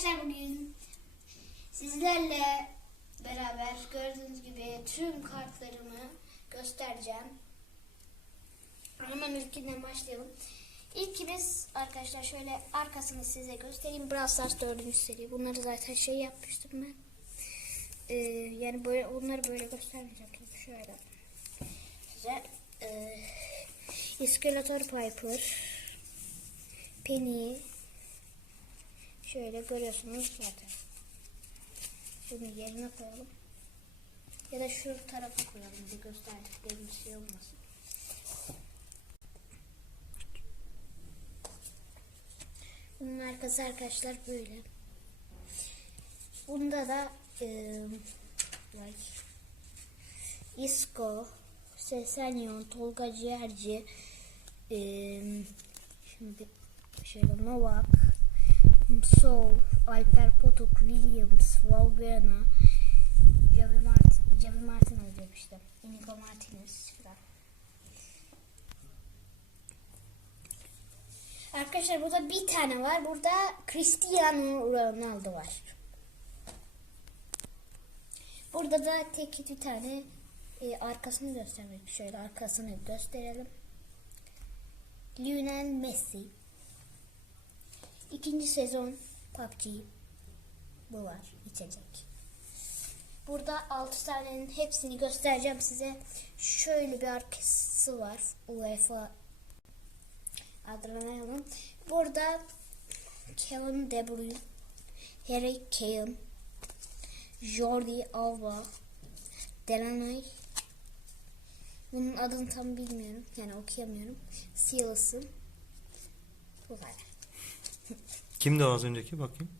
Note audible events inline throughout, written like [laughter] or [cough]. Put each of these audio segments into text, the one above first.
Arkadaşlar bugün sizlerle beraber gördüğünüz gibi tüm kartlarımı göstereceğim. Hemen ilkinden başlayalım. İlkimiz arkadaşlar şöyle arkasını size göstereyim. Brawl Stars 4. seri. Bunları zaten şey yapmıştım ben. Ee, yani böyle onları böyle göstermeyeceğim. Şöyle size. Ee, İskeletor Piper, Penny, Şöyle görüyorsunuz zaten. Bunu yerine koyalım. Ya da şu tarafa koyalım bir gösterdiklerim şey olmasın. Bunun arkası arkadaşlar böyle. Bunda da e, vay, Isko, Sesenyon, Tolga Ciğerci, e, şimdi şöyle Novak, Soul, Alper Potuk, Williams, Valbuena, Javi Martin, Javi Martinez demiştim. Inigo Martinez falan. Arkadaşlar burada bir tane var. Burada Cristiano Ronaldo var. Burada da tek bir tane e, arkasını göstermek. Şöyle arkasını gösterelim. Lionel Messi. İkinci sezon PUBG. Bu var içecek. Burada 6 tanenin hepsini göstereceğim size. Şöyle bir arkası var. UEFA adını Burada Kevin De Bruyne, Harry Kane, Jordi Alba, Delaney. Bunun adını tam bilmiyorum. Yani okuyamıyorum. Silas'ın. Bu kadar. Kimdi az önceki bakayım?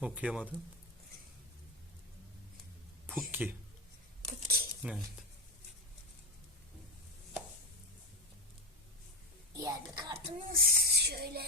Okuyamadım. Pukki. Peki. Evet. Diğer bir kartımız şöyle.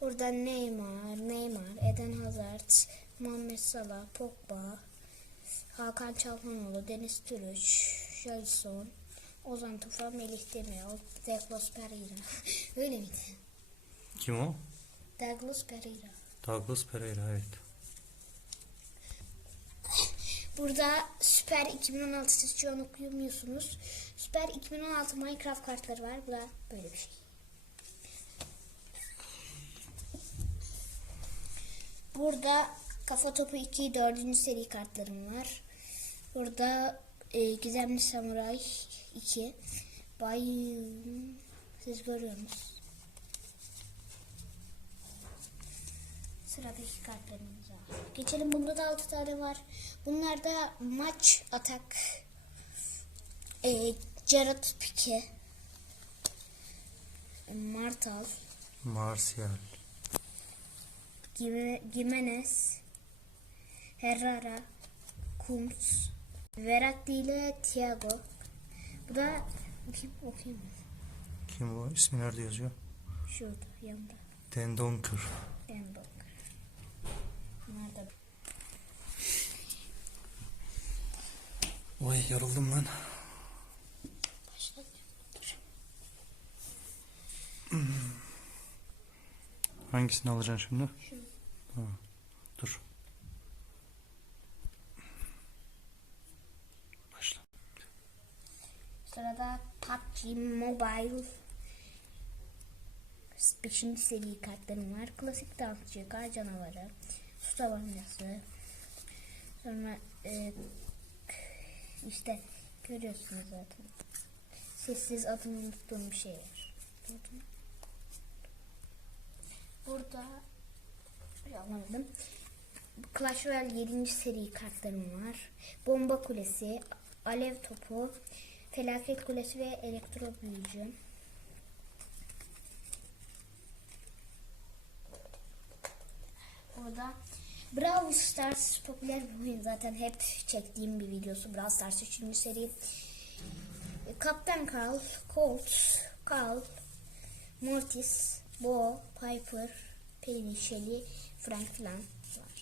Burada Neymar, Neymar, Eden Hazard, Muhammed Salah, Pogba, Hakan Çalhanoğlu, Deniz Türüç, Jalson, Ozan Tufan, Melih Demiral, Douglas Pereira. [laughs] Öyle miydi? Kim o? Douglas Pereira. Douglas Pereira evet. Burada Süper 2016 siz şu an okuyamıyorsunuz. Süper 2016 Minecraft kartları var. Bu da böyle bir şey. Burada Kafa Topu 2 4. seri kartlarım var. Burada e, Gizemli Samuray 2. Bay siz görüyorsunuz. Sıradaki kartlarımız var. Geçelim bunda da 6 tane var. Bunlar da maç atak. E, Gerard Pique. Martal. Martial. Gime- Gimenez. Herrera. Kuntz. Verratti ile Thiago. Bu da kim okuyayım mı? Kim o? İsmi nerede yazıyor? Şurada yanında. Dendonker. Ben bak. Nerede? Oy yoruldum lan. Hangisini alacaksın şimdi? Şu. Tamam. Dur. Başla. Sırada PUBG Mobile 5. seri kartlarım var. Klasik dansçı, kar canavarı, su tabancası. Sonra e, işte görüyorsunuz zaten. Sessiz adını unuttuğum bir şey var. Burada anlamadım. Clash Royale 7. seri kartlarım var. Bomba kulesi, alev topu, felaket kulesi ve elektro büyücü. Orada Brawl Stars popüler bir oyun zaten hep çektiğim bir videosu Brawl Stars 3. seri. Kaptan Carl, Colt, Carl, Mortis, Bo, Piper, Penny, Shelly, Frank falan var.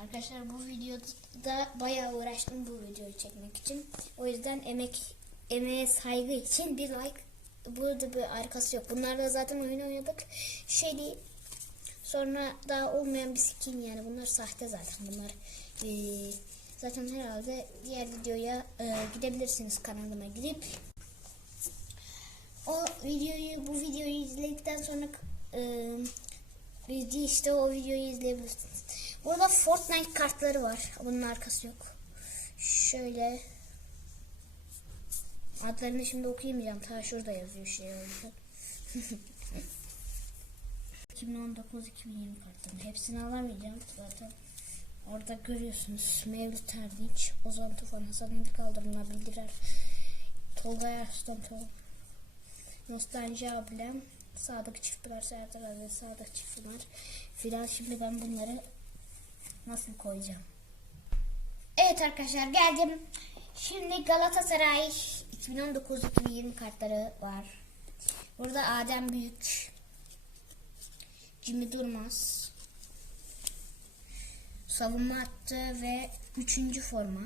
Arkadaşlar bu videoda bayağı uğraştım bu videoyu çekmek için. O yüzden emek emeğe saygı için bir like burada bir arkası yok. Bunlarla zaten oyun oynadık. Şey değil. Sonra daha olmayan bir skin yani. Bunlar sahte zaten. Bunlar eee, zaten herhalde diğer videoya eee, gidebilirsiniz kanalıma gidip. O videoyu bu videoyu izledikten sonra video işte o videoyu izleyebilirsiniz. Burada Fortnite kartları var. Bunun arkası yok. Şöyle adlarını şimdi okuyamayacağım. Ta şurada yazıyor şey o yüzden. 2019-2020 kartlarını hepsini alamayacağım zaten. Orada görüyorsunuz Mevlüt Erdinç, Ozan Tufan, Hasan Ali Kaldırımlar bildirer. Tolga Arslan Tol. Nostalji ablem. Sadık çiftler, Serdar abi, Sadık çiftler. Filan şimdi ben bunları nasıl koyacağım? Evet arkadaşlar geldim. Şimdi Galatasaray 2019-2020 kartları var. Burada Adem Büyük, Jimmy Durmaz, savunma attı ve üçüncü forma.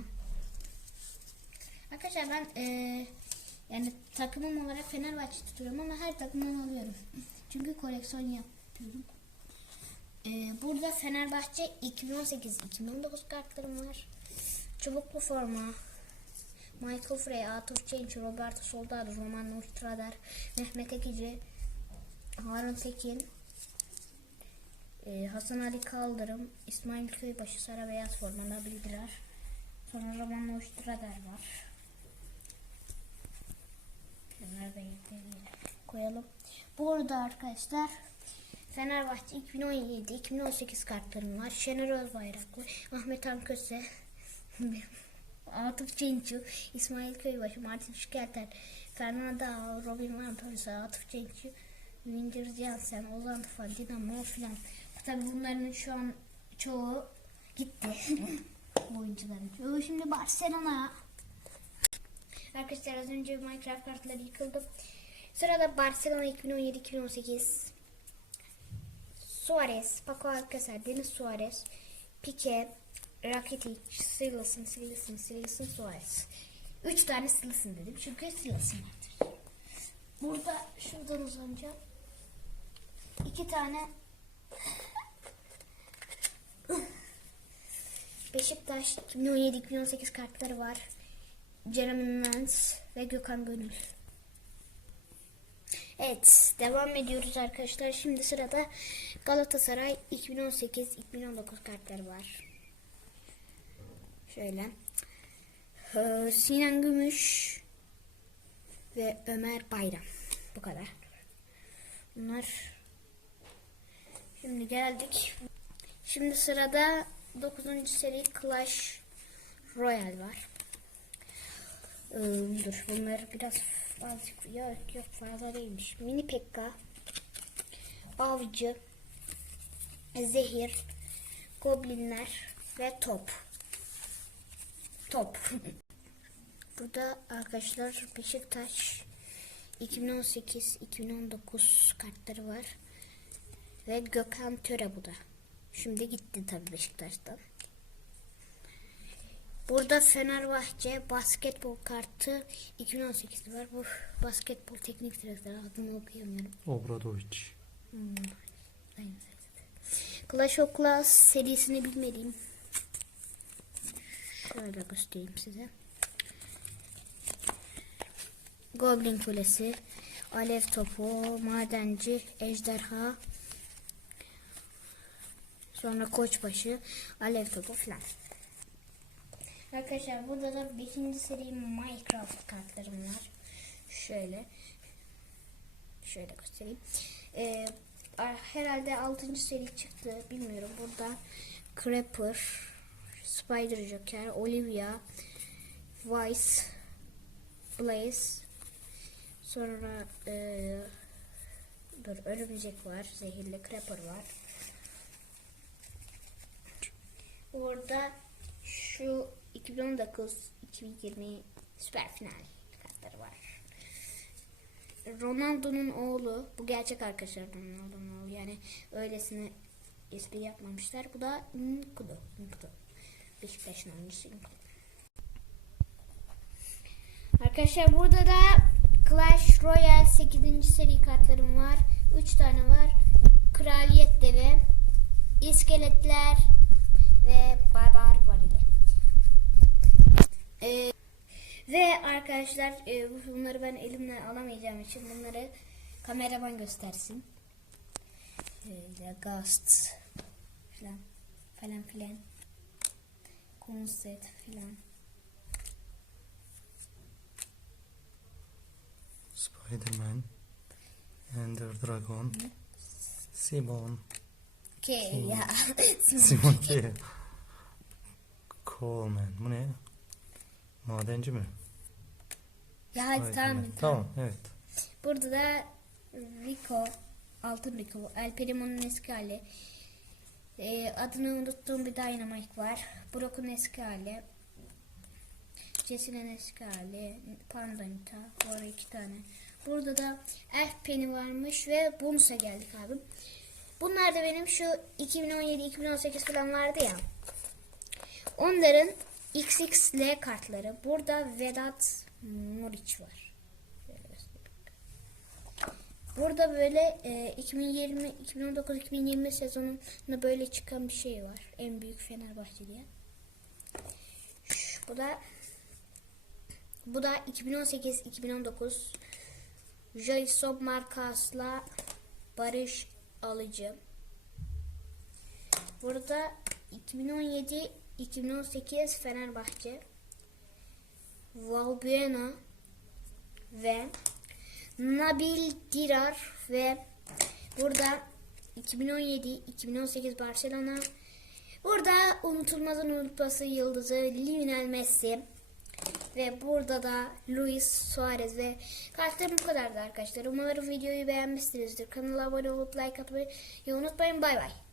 Arkadaşlar ben eee, yani takımım olarak Fenerbahçe tutuyorum ama her takımdan alıyorum. Çünkü koleksiyon yapıyorum. Eee, burada Fenerbahçe 2018-2019 kartlarım var. Çubuklu forma. Michael Frey, Atıf Cenç, Roberto Soldado, Roman Nostrader, Mehmet Ekici, Harun Tekin, ee, Hasan Ali Kaldırım, İsmail Köybaşı, Sara Beyaz formada bildiler. Sonra Roman Nostrader var. Bunları da koyalım. Burada arkadaşlar Fenerbahçe 2017-2018 kartlarım var. Şener Özbayraklı, Ahmet Anköse, Atıf Cençu, İsmail Köybaşı, Martin Şikelter, Fernando Ağa, Robin Van Persie, Atıf Cençu, Winger Jansen, Ozan Tufan, Dinamo filan. Tabi bunların şu an çoğu gitti. [laughs] Oyuncuların çoğu. Şimdi Barcelona. Arkadaşlar az önce Minecraft kartları yıkıldı. Sırada Barcelona 2017-2018. Suarez, Paco Alcacer, Denis Suarez, Pique, Rakitic, Silasın, Silasın, Silasın, Suarez. Üç tane Silasın dedim çünkü Silasın vardır. Burada şuradan uzanacağım. İki tane Beşiktaş 2017-2018 kartları var. Jeremy Nance ve Gökhan Gönül. Evet, devam ediyoruz arkadaşlar. Şimdi sırada Galatasaray 2018-2019 kartları var. Şöyle. Ee, Sinan Gümüş ve Ömer Bayram. Bu kadar. Bunlar Şimdi geldik. Şimdi sırada 9. seri Clash Royale var. Ee, dur bunlar biraz azıcık yok yok fazla değilmiş. Mini Pekka, Avcı, Zehir, Goblinler ve Top. Top. [laughs] Burada arkadaşlar Beşiktaş 2018-2019 kartları var. Ve Gökhan Töre bu da. Şimdi gitti tabii Beşiktaş'tan. Burada Fenerbahçe basketbol kartı 2018'de var. Bu basketbol teknik direktörü adını okuyamıyorum. Obradovic. Hmm. Clash of Clans serisini bilmediğim. Şöyle göstereyim size. Goblin Kulesi, Alev Topu, Madenci, Ejderha, sonra Koçbaşı, Alev Topu falan. Arkadaşlar burada da 5. seri Minecraft kartlarım var. Şöyle. Şöyle göstereyim. Ee, herhalde 6. seri çıktı. Bilmiyorum. Burada Creeper, Spider Joker, Olivia, Vice, Blaze, sonra e, dur örümcek var, zehirli Creeper var. Orada şu 2019-2020 süper final kartları var. Ronaldo'nun oğlu, bu gerçek arkadaşlar Ronaldo'nun oğlu yani öylesine espri yapmamışlar. Bu da Nkudo. Nkudo. Beşiktaş'ın oyuncusu Nkudo. Arkadaşlar burada da Clash Royale 8. seri kartlarım var. 3 tane var. Kraliyet Devi, İskeletler ve Barbar Vanille. Ee, ve arkadaşlar e, bunları ben elimle alamayacağım için bunları kameraman göstersin. Böyle Ghost falan falan filan. Konset filan. Spider-Man. Ender Dragon. Simon. K ya. Simon [laughs] K. Coleman. Bu ne? Madenci mi? ya hadi tamam. Tamam evet. Burada da Rico, Altın Rico, El Primo'nun eski hali. Ee, adını unuttuğum bir Dynamite var. Brock'un eski hali. Jesse'nin eski hali. Pandanita. Var iki tane. Burada da Elf Penny varmış ve bonus'a geldik abi. Bunlar da benim şu 2017-2018 falan vardı ya. Onların XXL kartları. Burada Vedat Muriç var. Burada böyle e, 2020 2019 2020 sezonunda böyle çıkan bir şey var. En büyük Fenerbahçe diye. Şu- bu da bu da 2018 2019 Jason markasla Barış Alıcı. Burada 2017 2018 Fenerbahçe Valbuena ve Nabil Dirar ve burada 2017-2018 Barcelona burada unutulmazın unutması yıldızı Lionel Messi ve burada da Luis Suarez ve kartlarım bu kadardı arkadaşlar. Umarım videoyu beğenmişsinizdir. Kanala abone olup like atmayı unutmayın. Bay bay.